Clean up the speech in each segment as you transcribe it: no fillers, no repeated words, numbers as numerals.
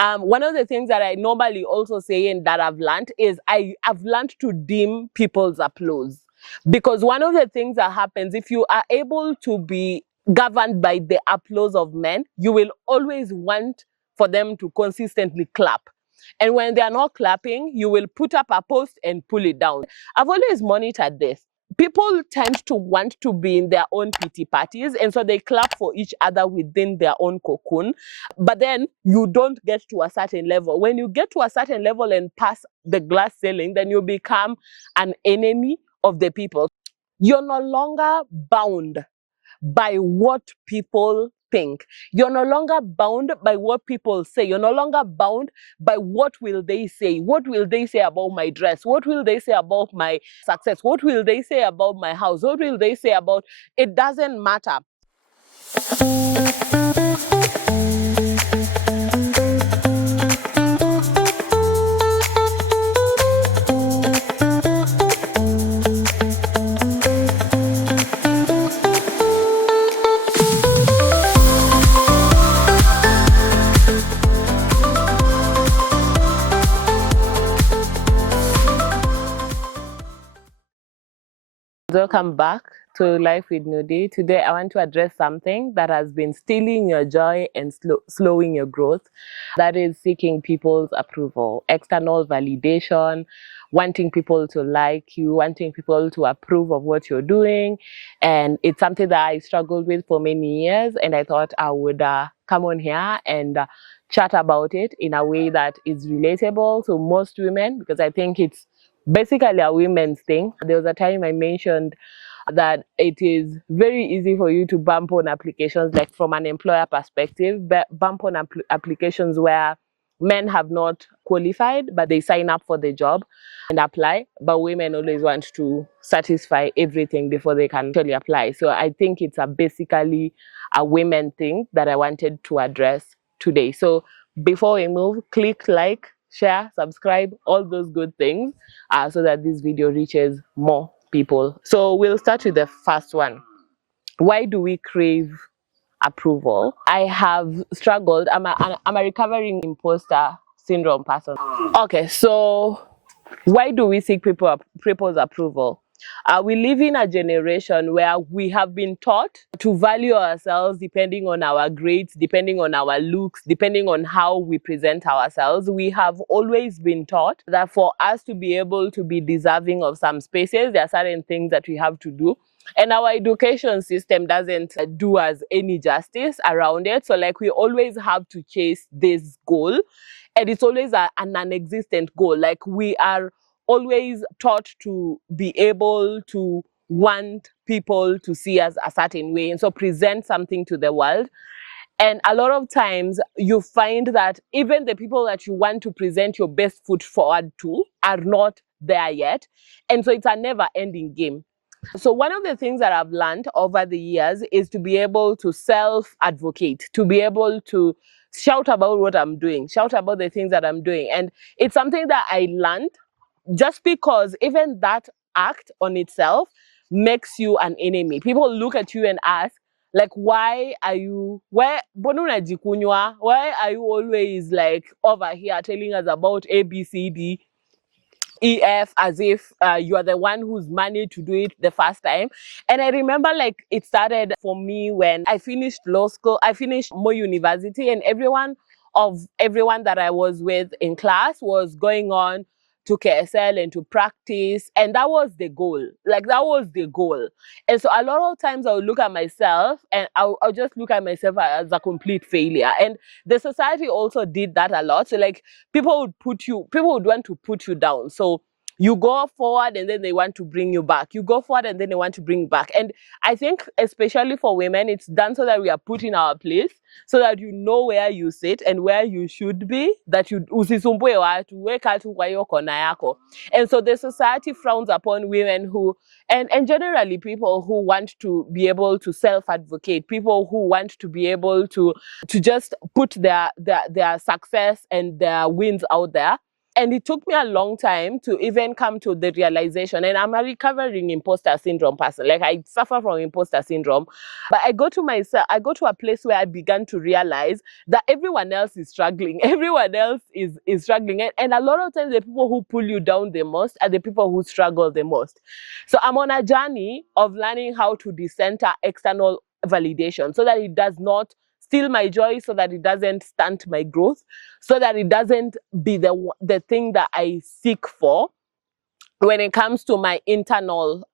One of the things that I normally also say and that I've learned is I've learned to dim people's applause. Because one of the things that happens, if you are able to be governed by the applause of men, you will always want for them to consistently clap. And when they are not clapping, you will put up a post and pull it down. I've always monitored this. People tend to want to be in their own pity parties, and so they clap for each other within their own cocoon. But then you don't get to a certain level. When you get to a certain level and pass the glass ceiling, then you become an enemy of the people. You're no longer bound by what people think. You're no longer bound by what people say. You're no longer bound by what will they say. What will they say about my dress? What will they say about my success? What will they say about my house? What will they say about... It doesn't matter. Welcome back to Life with Nudi. Today I want to address something that has been stealing your joy and slowing your growth. That is seeking people's approval, external validation, wanting people to like you, wanting people to approve of what you're doing. And it's something that I struggled with for many years, and I thought I would come on here and chat about it in a way that is relatable to most women, because I think it's basically a women's thing. There was a time I mentioned that it is very easy for you to bump on applications, like from an employer perspective, bump on applications where men have not qualified, but they sign up for the job and apply. But women always want to satisfy everything before they can actually apply. So I think it's basically a women thing that I wanted to address today. So before we move, click like, share, subscribe, all those good things, so that this video reaches more people. So we'll start with the first one. Why do we crave approval? I have struggled. I'm a recovering imposter syndrome person. Okay, so why do we seek people's approval? We live in a generation where we have been taught to value ourselves depending on our grades, depending on our looks, depending on how we present ourselves. We have always been taught that for us to be able to be deserving of some spaces, there are certain things that we have to do. And our education system doesn't do us any justice around it. So like we always have to chase this goal, and it's always a non-existent goal. Like we are always taught to be able to want people to see us a certain way, and so present something to the world. And a lot of times you find that even the people that you want to present your best foot forward to are not there yet. And so it's a never-ending game. So one of the things that I've learned over the years is to be able to self-advocate, to be able to shout about what I'm doing, shout about the things that I'm doing. And it's something that I learned just because even that act on itself makes you an enemy. People look at you and ask, like, why are you always like over here telling us about A, B, C, D, E, F, as if you are the one who's managed to do it the first time. And I remember like it started for me when I finished law school, I finished Moi University, and everyone that I was with in class was going on to KSL and to practice, and that was the goal. Like that was the goal. And so a lot of times I would look at myself and I'll just look at myself as a complete failure. And the society also did that a lot. So like people would want to put you down. So you go forward and then they want to bring you back. You go forward and then they want to bring you back. And I think especially for women, it's done so that we are put in our place, so that you know where you sit and where you should be, that you usisumbue watu, weka tu kwa hiyo kona yako. And so the society frowns upon women who, and generally people who want to be able to self-advocate, people who want to be able to just put their success and their wins out there. And it took me a long time to even come to the realization, and I'm a recovering imposter syndrome person. Like, I suffer from imposter syndrome. But I got to a place where I began to realize that everyone else is struggling. Everyone else is struggling. And a lot of times the people who pull you down the most are the people who struggle the most. So I'm on a journey of learning how to decenter external validation so that it does not steal my joy, so that it doesn't stunt my growth, so that it doesn't be the thing that I seek for when it comes to my internal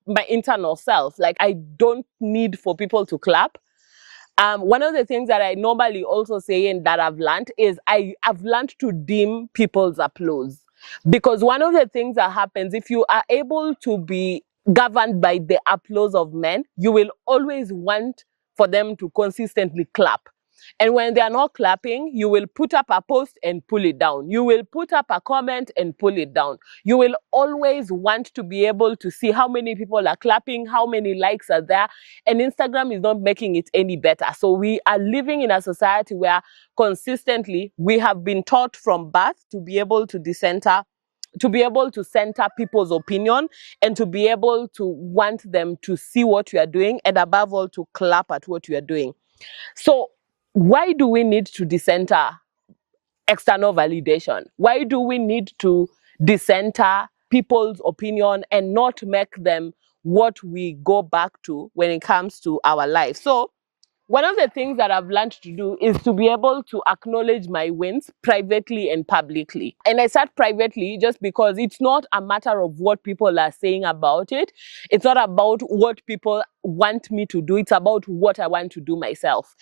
self. Like, I don't need for people to clap. One of the things that I normally also say and that I've learned is I've learned to dim people's applause. Because one of the things that happens, if you are able to be governed by the applause of men, you will always want for them to consistently clap. And when they are not clapping, you will put up a post and pull it down. You will put up a comment and pull it down. You will always want to be able to see how many people are clapping, how many likes are there. And Instagram is not making it any better. So we are living in a society where consistently we have been taught from birth to be able to decenter, to be able to center people's opinion, and to be able to want them to see what you are doing, and above all, to clap at what you are doing. So why do we need to decenter external validation? Why do we need to decenter people's opinion and not make them what we go back to when it comes to our life? So one of the things that I've learned to do is to be able to acknowledge my wins privately and publicly. And I said privately just because it's not a matter of what people are saying about it. It's not about what people want me to do. It's about what I want to do myself.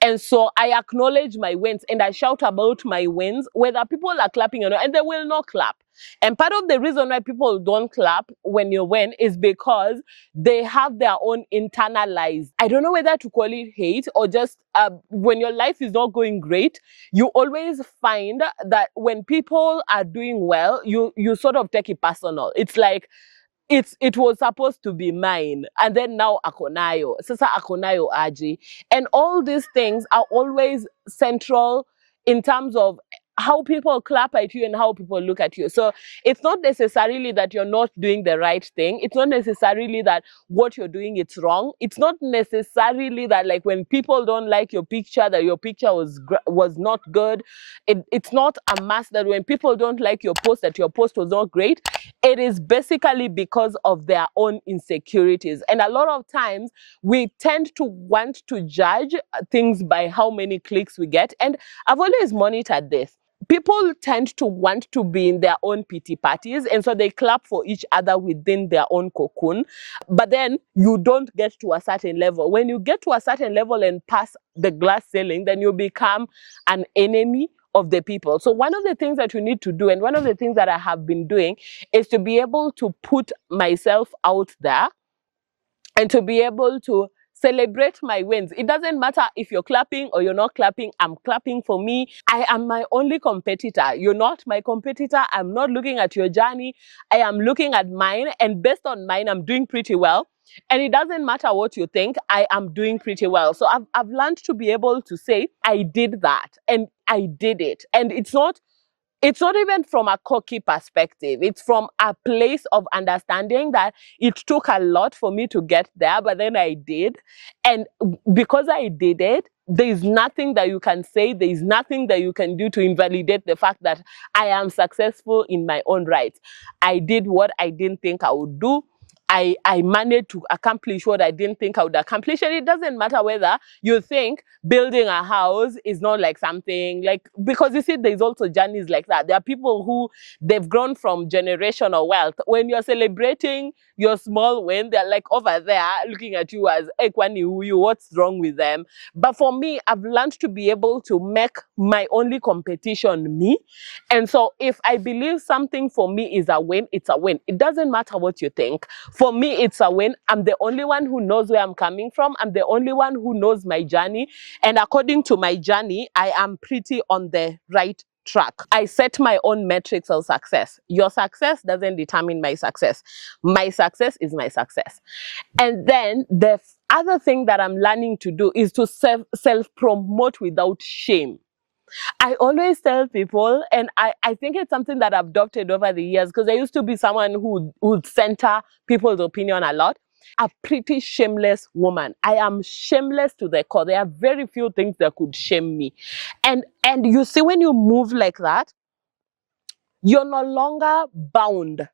And so I acknowledge my wins and I shout about my wins, whether people are clapping or not, and they will not clap. And part of the reason why people don't clap when you win is because they have their own internalized, I don't know whether to call it hate or just when your life is not going great, you always find that when people are doing well, you sort of take it personal. It's like, it was supposed to be mine, and then now akonayo, sasa akonayo aji. And all these things are always central in terms of how people clap at you and how people look at you. So it's not necessarily that you're not doing the right thing. It's not necessarily that what you're doing is wrong. It's not necessarily that, like, when people don't like your picture, that your picture was not good. It's not a must that when people don't like your post, that your post was not great. It is basically because of their own insecurities. And a lot of times we tend to want to judge things by how many clicks we get. And I've always monitored this. People tend to want to be in their own pity parties, and so they clap for each other within their own cocoon. But then you don't get to a certain level. When you get to a certain level and pass the glass ceiling, then you become an enemy of the people. So one of the things that you need to do, and one of the things that I have been doing, is to be able to put myself out there and to be able to celebrate my wins. It doesn't matter if you're clapping or you're not clapping. I'm clapping for me. I am my only competitor. You're not my competitor. I'm not looking at your journey. I am looking at mine, and based on mine, I'm doing pretty well. And it doesn't matter what you think, I am doing pretty well. So I've learned to be able to say, I did that and I did it. And it's not even from a cocky perspective. It's from a place of understanding that it took a lot for me to get there, but then I did. And because I did it, there is nothing that you can say, there is nothing that you can do to invalidate the fact that I am successful in my own right. I did what I didn't think I would do. I managed to accomplish what I didn't think I would accomplish. And it doesn't matter whether you think building a house is not like something like, because you see, there's also journeys like that. There are people who they've grown from generational wealth. When you're celebrating your small win, they're like over there looking at you as, hey, Kwani, what's wrong with them? But for me, I've learned to be able to make my only competition me. And so if I believe something for me is a win, it's a win. It doesn't matter what you think. For me, it's a win. I'm the only one who knows where I'm coming from. I'm the only one who knows my journey. And according to my journey, I am pretty on the right track. I set my own metrics of success. Your success doesn't determine my success. My success is my success. And then the other thing that I'm learning to do is to self-promote without shame. I always tell people, and I think it's something that I've adopted over the years, because I used to be someone who would center people's opinion a lot. A pretty shameless woman. I am shameless to the core. There are very few things that could shame me. And you see, when you move like that, you're no longer bound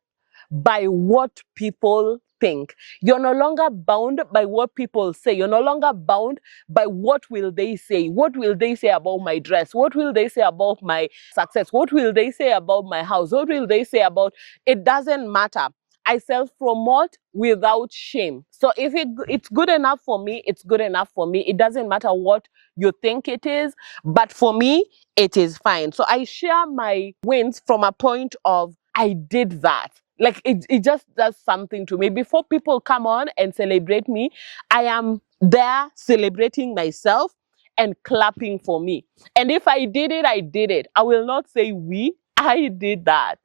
by what people think. You're no longer bound by what people say. You're no longer bound by what will they say. What will they say about my dress? What will they say about my success? What will they say about my house? What will they say about it? Doesn't matter. I self-promote without shame. So if it's good enough for me, it's good enough for me. It doesn't matter what you think it is, but for me, it is fine. So I share my wins from a point of I did that. Like it just does something to me. Before people come on and celebrate me, I am there celebrating myself and clapping for me. And if I did it, I did it. I will not say we. I did that.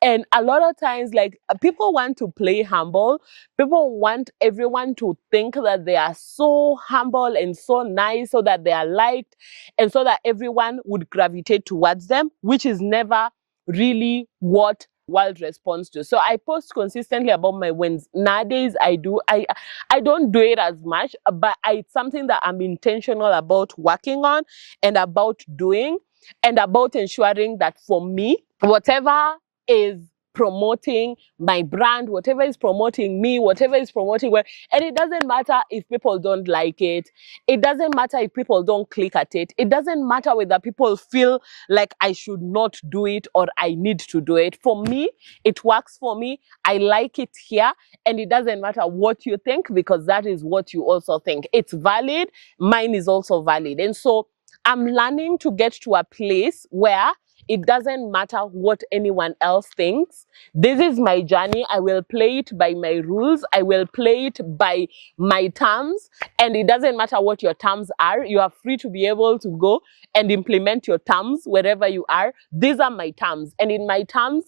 And a lot of times, like, people want to play humble. People want everyone to think that they are so humble and so nice, so that they are liked, and so that everyone would gravitate towards them, which is never really what world responds to. So I post consistently about my wins. Nowadays I don't do it as much, but it's something that I'm intentional about working on and about doing, and about ensuring that for me, whatever is promoting my brand, whatever is promoting me, whatever is promoting well, and it doesn't matter if people don't like it. It doesn't matter if people don't click at it. It doesn't matter whether people feel like I should not do it or I need to do it. For me, it works for me. I like it here, and it doesn't matter what you think, because that is what you also think. It's valid. Mine is also valid. And so I'm learning to get to a place where it doesn't matter what anyone else thinks. This is my journey. I will play it by my rules. I will play it by my terms. And it doesn't matter what your terms are. You are free to be able to go and implement your terms wherever you are. These are my terms. And in my terms,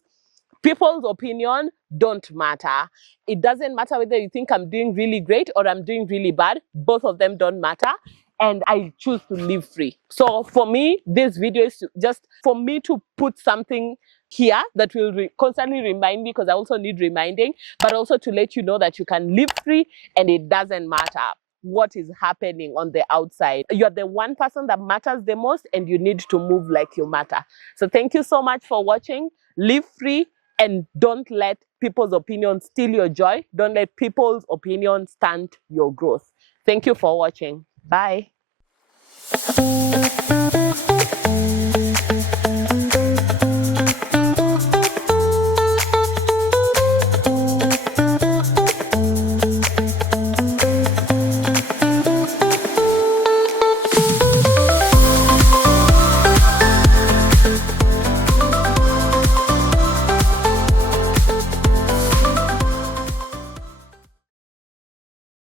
people's opinion don't matter. It doesn't matter whether you think I'm doing really great or I'm doing really bad. Both of them don't matter. And I choose to live free. So for me, this video is just for me to put something here that will constantly remind me, because I also need reminding, but also to let you know that you can live free and it doesn't matter what is happening on the outside. You're the one person that matters the most, and you need to move like you matter. So thank you so much for watching. Live free, and don't let people's opinions steal your joy. Don't let people's opinions stunt your growth. Thank you for watching. Bye.